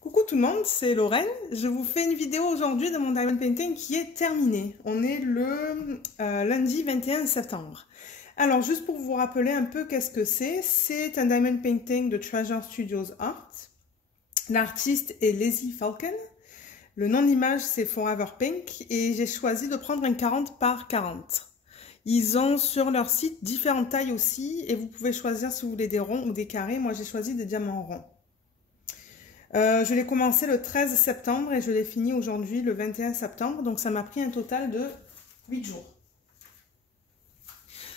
Coucou tout le monde, c'est Lorraine. Je vous fais une vidéo aujourd'hui de mon diamond painting qui est terminé. On est le lundi 21 septembre. Alors juste pour vous rappeler un peu qu'est-ce que c'est un diamond painting de Treasure Studios Art. L'artiste est Lazy Falcon. Le nom de l'image c'est Forever Pink et j'ai choisi de prendre un 40 par 40. Ils ont sur leur site différentes tailles aussi et vous pouvez choisir si vous voulez des ronds ou des carrés. Moi j'ai choisi des diamants ronds. Je l'ai commencé le 13 septembre et je l'ai fini aujourd'hui le 21 septembre. Donc ça m'a pris un total de 8 jours.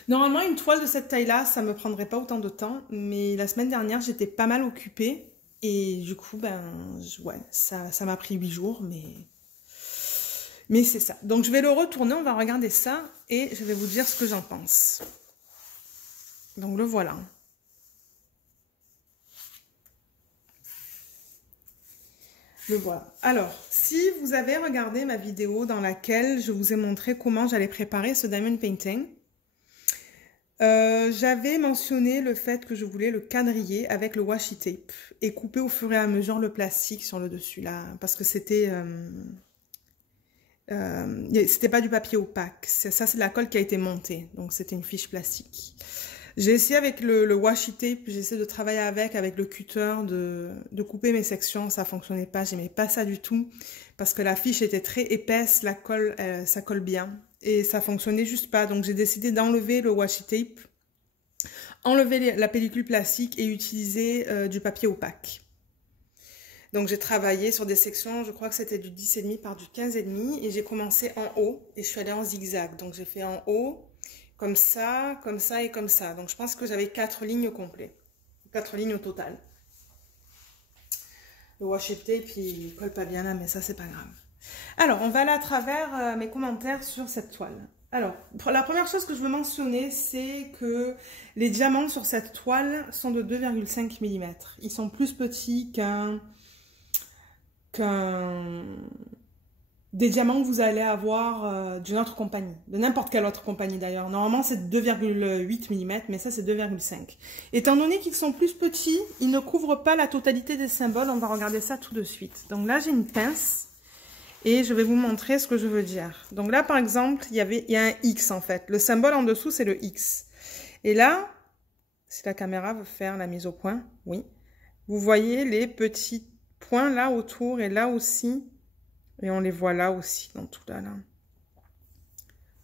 Normalement une toile de cette taille-là, ça ne me prendrait pas autant de temps. Mais la semaine dernière, j'étais pas mal occupée. Et du coup, ouais, ça m'a pris 8 jours. Mais c'est ça. Donc je vais le retourner, on va regarder ça. Et je vais vous dire ce que j'en pense. Donc le voilà. Le voilà. Alors, si vous avez regardé ma vidéo dans laquelle je vous ai montré comment j'allais préparer ce diamond painting, j'avais mentionné le fait que je voulais le quadriller avec le washi tape et couper au fur et à mesure le plastique sur le dessus là, parce que c'était pas du papier opaque, ça c'est de la colle qui a été montée, donc c'était une fiche plastique. J'ai essayé avec le washi tape, j'ai essayé de travailler avec le cutter, de couper mes sections, ça fonctionnait pas, j'aimais pas ça du tout, parce que la fiche était très épaisse, la colle, ça colle bien, et ça fonctionnait juste pas, donc j'ai décidé d'enlever le washi tape, enlever la pellicule plastique et utiliser du papier opaque. Donc j'ai travaillé sur des sections, je crois que c'était du 10,5 par du 15,5, et j'ai commencé en haut, et je suis allée en zigzag, donc j'ai fait en haut, comme ça et comme ça. Donc je pense que j'avais 4 lignes complètes. 4 lignes au total. Le washi tape, il colle pas bien là, mais ça c'est pas grave. Alors, on va aller à travers mes commentaires sur cette toile. Alors, la première chose que je veux mentionner, c'est que les diamants sur cette toile sont de 2,5 mm. Ils sont plus petits des diamants que vous allez avoir d'une autre compagnie, de n'importe quelle autre compagnie d'ailleurs. Normalement c'est 2,8 mm, mais ça c'est 2,5. Étant donné qu'ils sont plus petits, ils ne couvrent pas la totalité des symboles. On va regarder ça tout de suite. Donc là j'ai une pince et je vais vous montrer ce que je veux dire. Donc là par exemple, il y a un X en fait. Le symbole en dessous c'est le X. Et là, si la caméra veut faire la mise au point, oui. Vous voyez les petits points là autour et là aussi. Et on les voit là aussi, dans tout là.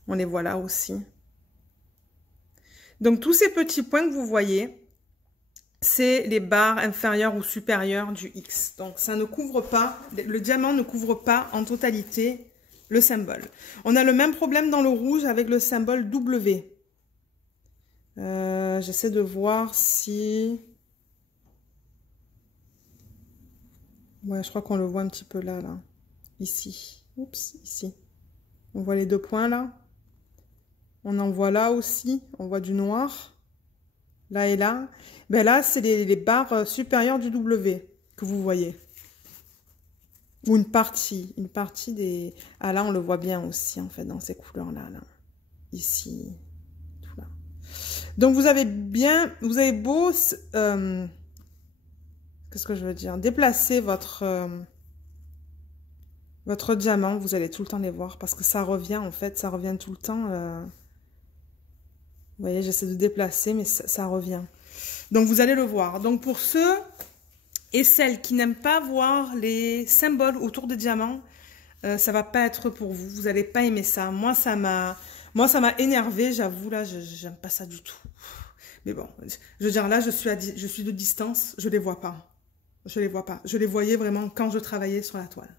On les voit là aussi. Donc, tous ces petits points que vous voyez, c'est les barres inférieures ou supérieures du X. Donc, ça ne couvre pas, le diamant ne couvre pas en totalité le symbole. On a le même problème dans le rouge avec le symbole W. J'essaie de voir si... Ouais, je crois qu'on le voit un petit peu là. Ici, oups, ici. On voit les deux points là. On en voit là aussi. On voit du noir. Là et là. Ben là, c'est les barres supérieures du W que vous voyez. Ou une partie des... Ah là, on le voit bien aussi en fait dans ces couleurs-là. Là. Ici. Tout là. Donc vous avez beau... Qu'est-ce que je veux dire? Déplacer votre diamant, vous allez tout le temps les voir parce que ça revient en fait, ça revient tout le temps. Vous voyez, j'essaie de déplacer, mais ça revient. Donc vous allez le voir. Donc pour ceux et celles qui n'aiment pas voir les symboles autour des diamants, ça va pas être pour vous. Vous n'allez pas aimer ça. Moi, ça m'a énervé, j'avoue, là, j'aime pas ça du tout. Mais bon, je veux dire, là, je suis de distance, je les vois pas. Je les vois pas. Je les voyais vraiment quand je travaillais sur la toile.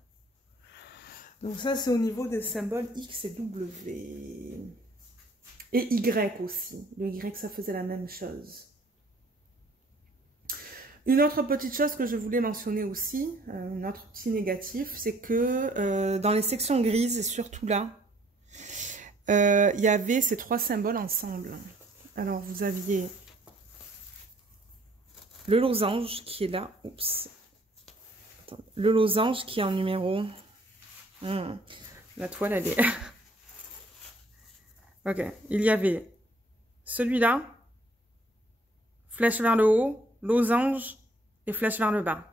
Donc ça, c'est au niveau des symboles X et W. Et Y aussi. Le Y, ça faisait la même chose. Une autre petite chose que je voulais mentionner aussi, un autre petit négatif, c'est que dans les sections grises, et surtout là, il y avait ces 3 symboles ensemble. Alors, vous aviez le losange qui est là. Oups. Attendez. Le losange qui est en numéro... La toile, elle est... Ok. Il y avait celui-là, flèche vers le haut, losange et flèche vers le bas.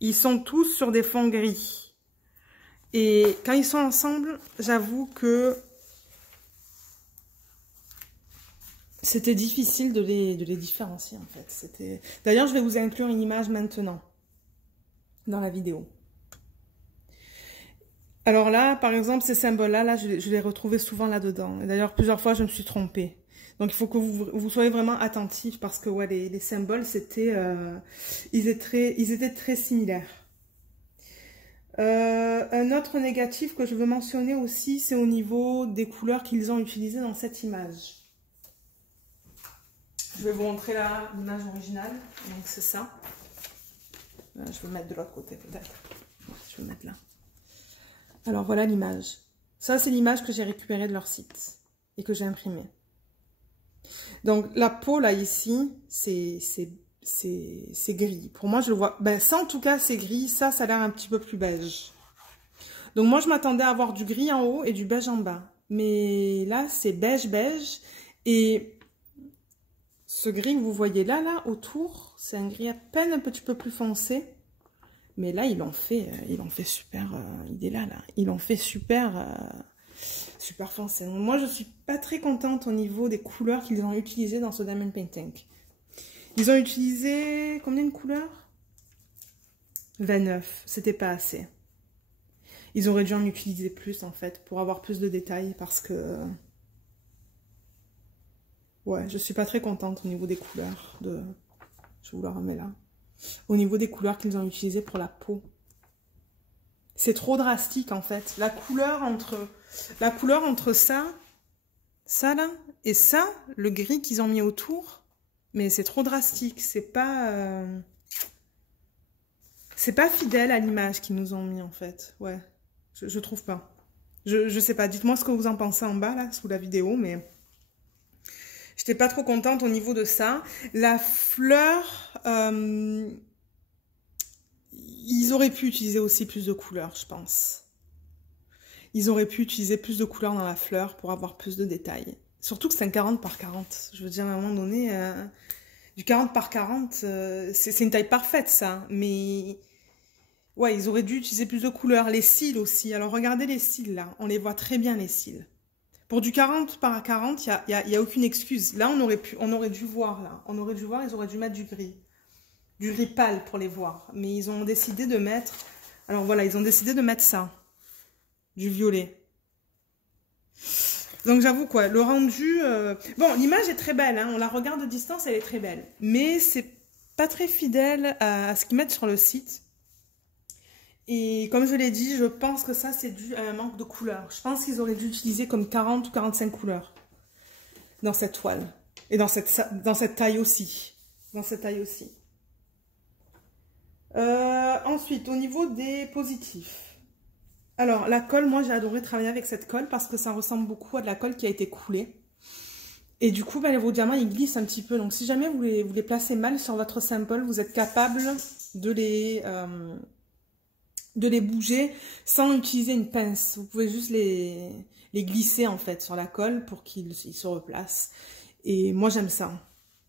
Ils sont tous sur des fonds gris. Et quand ils sont ensemble, j'avoue que c'était difficile de les différencier, en fait. D'ailleurs, je vais vous inclure une image maintenant, dans la vidéo. Alors là, par exemple, ces symboles-là, je les retrouvais souvent là-dedans. Et d'ailleurs, plusieurs fois, je me suis trompée. Donc, il faut que vous soyez vraiment attentifs parce que ouais, les symboles, ils étaient très similaires. Un autre négatif que je veux mentionner aussi, c'est au niveau des couleurs qu'ils ont utilisées dans cette image. Je vais vous montrer l'image originale. Donc, c'est ça. Je vais le mettre de l'autre côté, peut-être. Je vais le mettre là. Alors voilà l'image. Ça, c'est l'image que j'ai récupérée de leur site et que j'ai imprimée. Donc la peau là ici, c'est gris. Pour moi, je le vois. Ben ça en tout cas, c'est gris. Ça a l'air un petit peu plus beige. Donc moi, je m'attendais à avoir du gris en haut et du beige en bas. Mais là, c'est beige et ce gris que vous voyez là autour, c'est un gris à peine un petit peu plus foncé. Mais là, ils l'ont fait super, il est là, ils l'ont fait super foncé. Donc, moi, je suis pas très contente au niveau des couleurs qu'ils ont utilisées dans ce Diamond Painting. Ils ont utilisé combien de couleurs? 29, c'était pas assez. Ils auraient dû en utiliser plus, en fait, pour avoir plus de détails, parce que... Ouais, je suis pas très contente au niveau des couleurs. Je vous la remets là. Au niveau des couleurs qu'ils ont utilisées pour la peau. C'est trop drastique en fait. La couleur entre ça là, et ça, le gris qu'ils ont mis autour, mais c'est trop drastique. C'est pas fidèle à l'image qu'ils nous ont mis en fait. Ouais, je trouve pas. Je sais pas, dites-moi ce que vous en pensez en bas là, sous la vidéo, mais... J'étais pas trop contente au niveau de ça. La fleur, ils auraient pu utiliser aussi plus de couleurs, je pense. Ils auraient pu utiliser plus de couleurs dans la fleur pour avoir plus de détails. Surtout que c'est un 40 par 40. Je veux dire, à un moment donné, du 40 par 40, c'est une taille parfaite, ça. Mais, ouais, ils auraient dû utiliser plus de couleurs. Les cils aussi. Alors, regardez les cils, là. On les voit très bien, les cils. Pour du 40 par 40, il y a aucune excuse. Là, on aurait dû voir, là. On aurait dû voir, ils auraient dû mettre du gris. Du gris pâle pour les voir. Mais ils ont décidé de mettre... Alors voilà, ils ont décidé de mettre ça. Du violet. Donc j'avoue quoi, le rendu... Bon, l'image est très belle, hein. On la regarde de distance, elle est très belle. Mais c'est pas très fidèle à ce qu'ils mettent sur le site. Et comme je l'ai dit, je pense que ça, c'est dû à un manque de couleurs. Je pense qu'ils auraient dû utiliser comme 40 ou 45 couleurs dans cette toile. Et dans cette taille aussi. Dans cette taille aussi. Ensuite, au niveau des positifs. Alors, la colle, moi, j'ai adoré travailler avec cette colle parce que ça ressemble beaucoup à de la colle qui a été coulée. Et du coup, vos diamants, ils glissent un petit peu. Donc, si jamais vous les placez mal sur votre sample, vous êtes capable de les bouger sans utiliser une pince. Vous pouvez juste les glisser en fait sur la colle pour qu'ils se replacent. Et moi j'aime ça.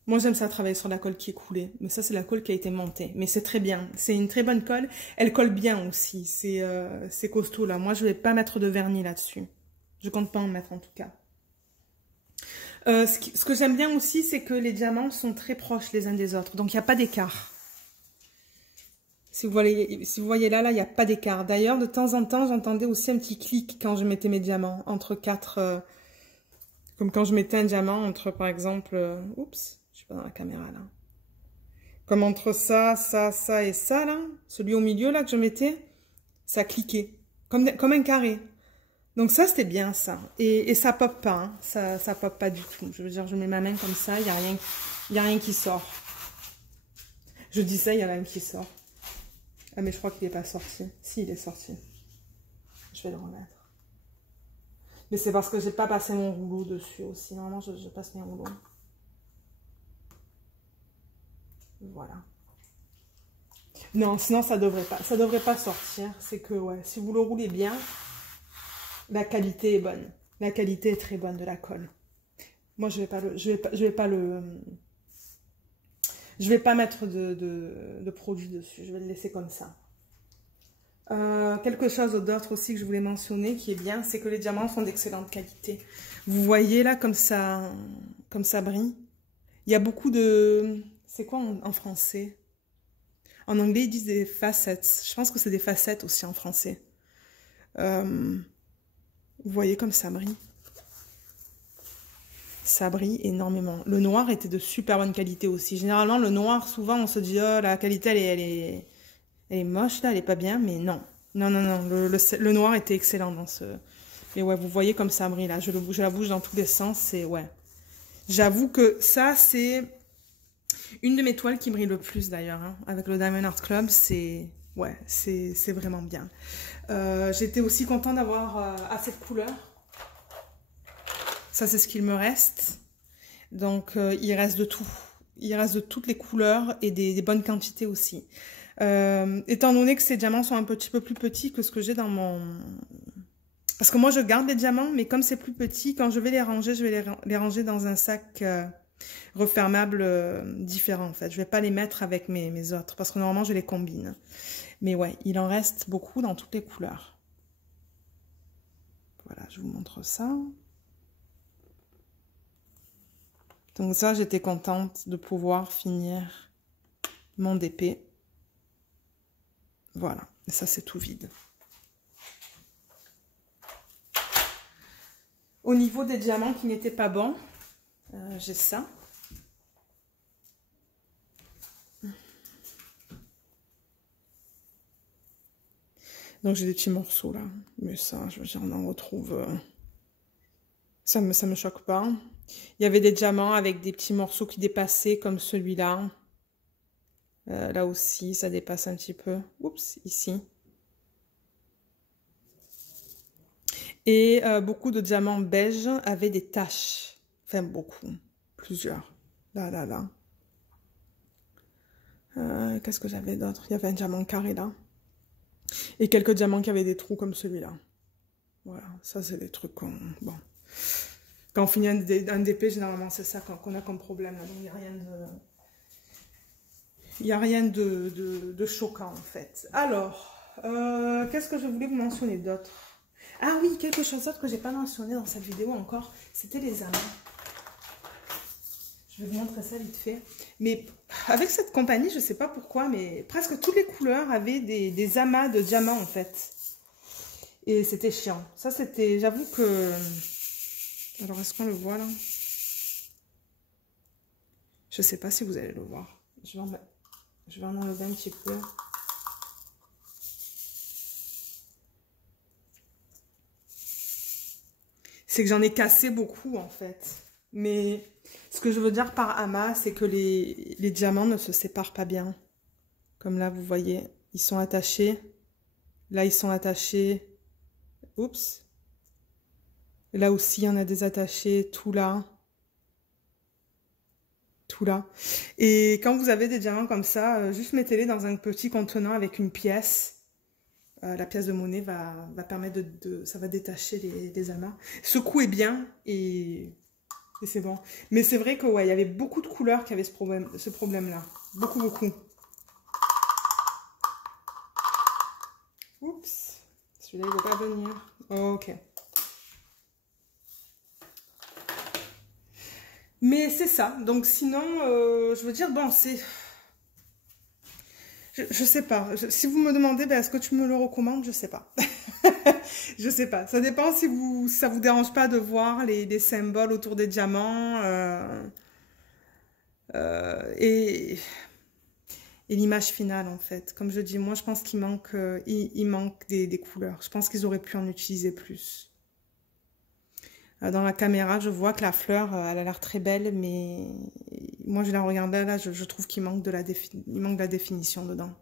Moi j'aime ça travailler sur la colle qui est coulée. Mais ça c'est la colle qui a été montée. Mais c'est très bien. C'est une très bonne colle. Elle colle bien aussi. C'est costaud là. Moi je vais pas mettre de vernis là-dessus. Je compte pas en mettre en tout cas. Ce que j'aime bien aussi c'est que les diamants sont très proches les uns des autres. Donc il n'y a pas d'écart. Si vous voyez là, il n'y a pas d'écart. D'ailleurs, de temps en temps, j'entendais aussi un petit clic quand je mettais mes diamants entre quatre... comme quand je mettais un diamant entre, par exemple... oups, je suis pas dans la caméra, là. Comme entre ça et ça, là. Celui au milieu, là, que je mettais, ça cliquait. Comme un carré. Donc ça, c'était bien, ça. Et ça pop pas, hein. Ça pop pas du tout. Je veux dire, je mets ma main comme ça, il n'y a rien qui sort. Je dis ça, il y a rien qui sort. Ah mais je crois qu'il n'est pas sorti. Si, il est sorti. Je vais le remettre. Mais c'est parce que j'ai pas passé mon rouleau dessus aussi. Normalement, je passe mes rouleaux. Voilà. Non, sinon ça devrait pas sortir. C'est que, ouais, si vous le roulez bien, la qualité est bonne. La qualité est très bonne de la colle. Moi, je vais pas mettre de produit dessus. Je vais le laisser comme ça. Quelque chose d'autre aussi que je voulais mentionner qui est bien, c'est que les diamants sont d'excellente qualité. Vous voyez là comme ça brille. Il y a beaucoup de... C'est quoi en français? En anglais, ils disent des facettes. Je pense que c'est des facettes aussi en français. Vous voyez comme ça brille. Ça brille énormément. Le noir était de super bonne qualité aussi. Généralement, le noir, souvent, on se dit, oh, la qualité, elle est moche, là, elle est pas bien. Mais non. Non, non, non. Le noir était excellent dans ce... Et ouais, vous voyez comme ça brille, là. Je la bouge dans tous les sens. C'est... Ouais. J'avoue que ça, c'est une de mes toiles qui brille le plus, d'ailleurs. Hein. Avec le Diamond Art Club, c'est... Ouais, c'est vraiment bien. J'étais aussi contente d'avoir assez de couleurs. Ça, c'est ce qu'il me reste. Donc, il reste de tout. Il reste de toutes les couleurs et des bonnes quantités aussi. Étant donné que ces diamants sont un petit peu plus petits que ce que j'ai dans mon... Parce que moi, je garde les diamants, mais comme c'est plus petit, quand je vais les ranger, je vais les ranger dans un sac refermable différent, en fait. Je vais pas les mettre avec mes autres, parce que normalement, je les combine. Mais ouais, il en reste beaucoup dans toutes les couleurs. Voilà, je vous montre ça. Donc ça, j'étais contente de pouvoir finir mon DP. Voilà, et ça, c'est tout vide. Au niveau des diamants qui n'étaient pas bons, j'ai ça. Donc j'ai des petits morceaux là, mais ça, je veux dire, on en retrouve... Ça me choque pas. Il y avait des diamants avec des petits morceaux qui dépassaient, comme celui-là. Là aussi, ça dépasse un petit peu. Oups, ici. Et beaucoup de diamants beige avaient des taches. Enfin, beaucoup. Plusieurs. Là, là, là. Qu'est-ce que j'avais d'autre? Il y avait un diamant carré là. Et quelques diamants qui avaient des trous comme celui-là. Voilà, ça c'est des trucs qu'on... Bon. Quand on finit un DP, généralement c'est ça qu'on a comme problème. Là. Donc il n'y a rien de... Il n'y a rien de choquant en fait. Alors, qu'est-ce que je voulais vous mentionner d'autre? Ah oui, quelque chose d'autre que j'ai pas mentionné dans cette vidéo encore, c'était les amas. Je vais vous montrer ça vite fait. Mais avec cette compagnie, je sais pas pourquoi, mais presque toutes les couleurs avaient des amas de diamants en fait. Et c'était chiant. Ça c'était, j'avoue que... Alors est-ce qu'on le voit là? Je sais pas si vous allez le voir. Je vais en enlever un petit peu. C'est que j'en ai cassé beaucoup en fait. Mais ce que je veux dire par amas, c'est que les diamants ne se séparent pas bien. Comme là, vous voyez, ils sont attachés. Là, ils sont attachés. Oups. Et là aussi, il y en a des attachés, tout là. Tout là. Et quand vous avez des diamants comme ça, juste mettez-les dans un petit contenant avec une pièce. La pièce de monnaie va permettre ça va détacher les amas. Secouez bien et c'est bon. Mais c'est vrai que ouais, il y avait beaucoup de couleurs qui avaient ce problème-là. Beaucoup, beaucoup. Oups. Celui-là, il ne veut pas venir. Ok. Mais c'est ça. Donc sinon, je veux dire, bon, c'est... Je sais pas. Si vous me demandez, ben, est-ce que tu me le recommandes? Je sais pas. Je sais pas. Ça dépend si ça vous dérange pas de voir les symboles autour des diamants. Et l'image finale, en fait. Comme je dis, moi, je pense qu'il manque, il manque des couleurs. Je pense qu'ils auraient pu en utiliser plus. Dans la caméra, je vois que la fleur, elle a l'air très belle, mais moi, je la regarde là, je trouve qu'il manque de la définition dedans.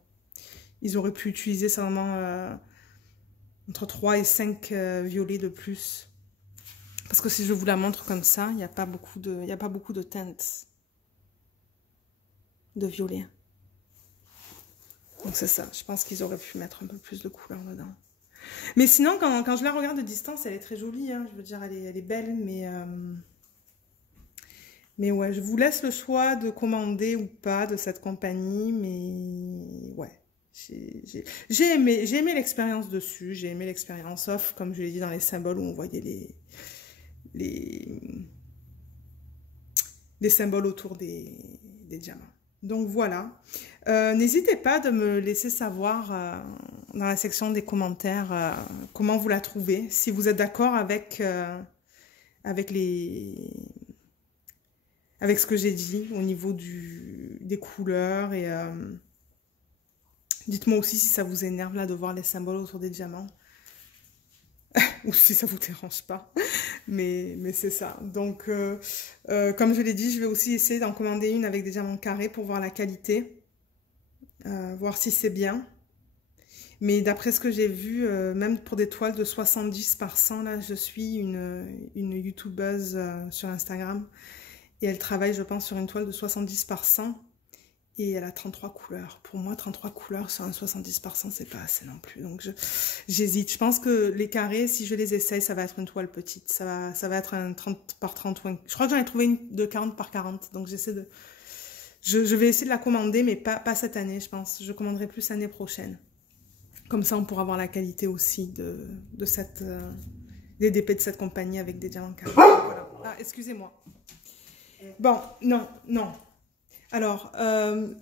Ils auraient pu utiliser seulement entre 3 et 5 violets de plus. Parce que si je vous la montre comme ça, il n'y a pas beaucoup de teintes de violet. Donc c'est ça, je pense qu'ils auraient pu mettre un peu plus de couleur dedans. Mais sinon, quand je la regarde de distance, elle est très jolie, hein. Je veux dire, elle est belle, mais ouais, je vous laisse le choix de commander ou pas de cette compagnie, mais ouais, J'ai aimé l'expérience dessus, j'ai aimé l'expérience, sauf, comme je l'ai dit, dans les symboles où on voyait les symboles autour des diamants. Donc voilà. N'hésitez pas de me laisser savoir dans la section des commentaires comment vous la trouvez, si vous êtes d'accord avec, avec ce que j'ai dit au niveau des couleurs. Et dites-moi aussi si ça vous énerve là de voir les symboles autour des diamants. Ou si ça vous dérange pas, mais c'est ça. Donc, comme je l'ai dit, je vais aussi essayer d'en commander une avec des diamants carrés pour voir la qualité, voir si c'est bien. Mais d'après ce que j'ai vu, même pour des toiles de 70 par 100, là, je suis une youtubeuse sur Instagram, et elle travaille, je pense, sur une toile de 70 par 100, et elle a 33 couleurs. Pour moi, 33 couleurs sur un 70 par 100, c'est pas assez non plus. Donc, j'hésite. Je pense que les carrés, si je les essaye, ça va être une toile petite. Ça va être un 30 par 30. Je crois que j'en ai trouvé une de 40 par 40. Donc, j'essaie de... Je vais essayer de la commander, mais pas cette année, je pense. Je commanderai plus l'année prochaine. Comme ça, on pourra voir la qualité aussi de cette... des DP de cette compagnie avec des diamants carrés. Voilà. Ah, excusez-moi. Bon, non. Alors,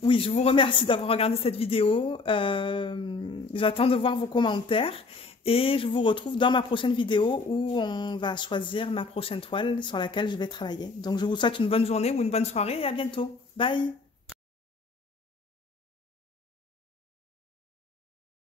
oui, je vous remercie d'avoir regardé cette vidéo. J'attends de voir vos commentaires et je vous retrouve dans ma prochaine vidéo où on va choisir ma prochaine toile sur laquelle je vais travailler. Donc, je vous souhaite une bonne journée ou une bonne soirée et à bientôt. Bye!